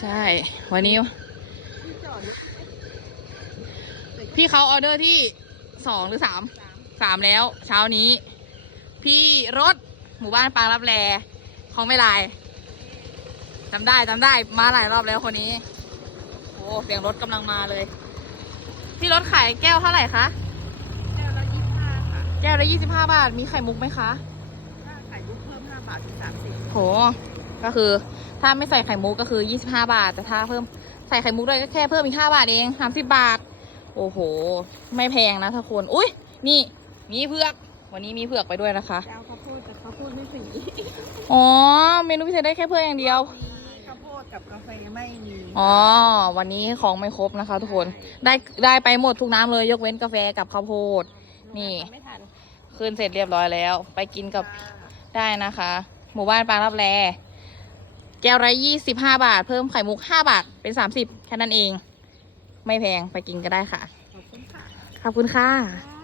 ใช่ วันนี้ พี่เขาออเดอร์ที่สองหรือสามสามแล้ว เช้านี้ พี่รถหมู่บ้านปางรับแลของไม่ลายจำได้จำได้มาหลายรอบแล้วคนนี้โอ้เสียงรถกำลังมาเลย พี่รถขายแก้วเท่าไหร่คะแก้วละยี่สิบห้าค่ะแก้วละยี่สิบห้าบาทมีไข่มุกไหมคะถ้าขายลูกเพิ่มห้าบาทถึงสามสิบโห ก็คือถ้าไม่ใส่ไข่มุกก็คือยี่สิบห้าบาท แต่ถ้าเพิ่มใส่ไข่มุกด้วยก็แค่เพิ่มอีกห้าบาทเองสามสิบบาท โอ้โห ไม่แพงนะทุกคน อุ้ยนี่มีเผือก วันนี้มีเผือกไปด้วยนะคะเจ้าข้าวโพดแต่ข้าวโพดไม่สีอ๋อ เมนูพิเศษได้แค่เพื่ออย่างเดียว มีข้าวโพดกับกาแฟไม่มีอ๋อ วันนี้ของไม่ครบนะคะ ทุกคน ได้ได้ไปหมดทุกน้ำเลยยกเว้นกาแฟกับข้าวโพด นี่ ไม่ทันคืนเสร็จเรียบร้อยแล้ว ไปกินกับได้นะคะ หมู่บ้านปางรับแล แก้วละยี่สิบห้าบาท เพิ่มไข่มุกห้าบาท เป็นสามสิบแค่นั้นเอง ไม่แพงไปกินก็ได้ค่ะ ขอบคุณค่ะ ขอบคุณค่ะค่ะ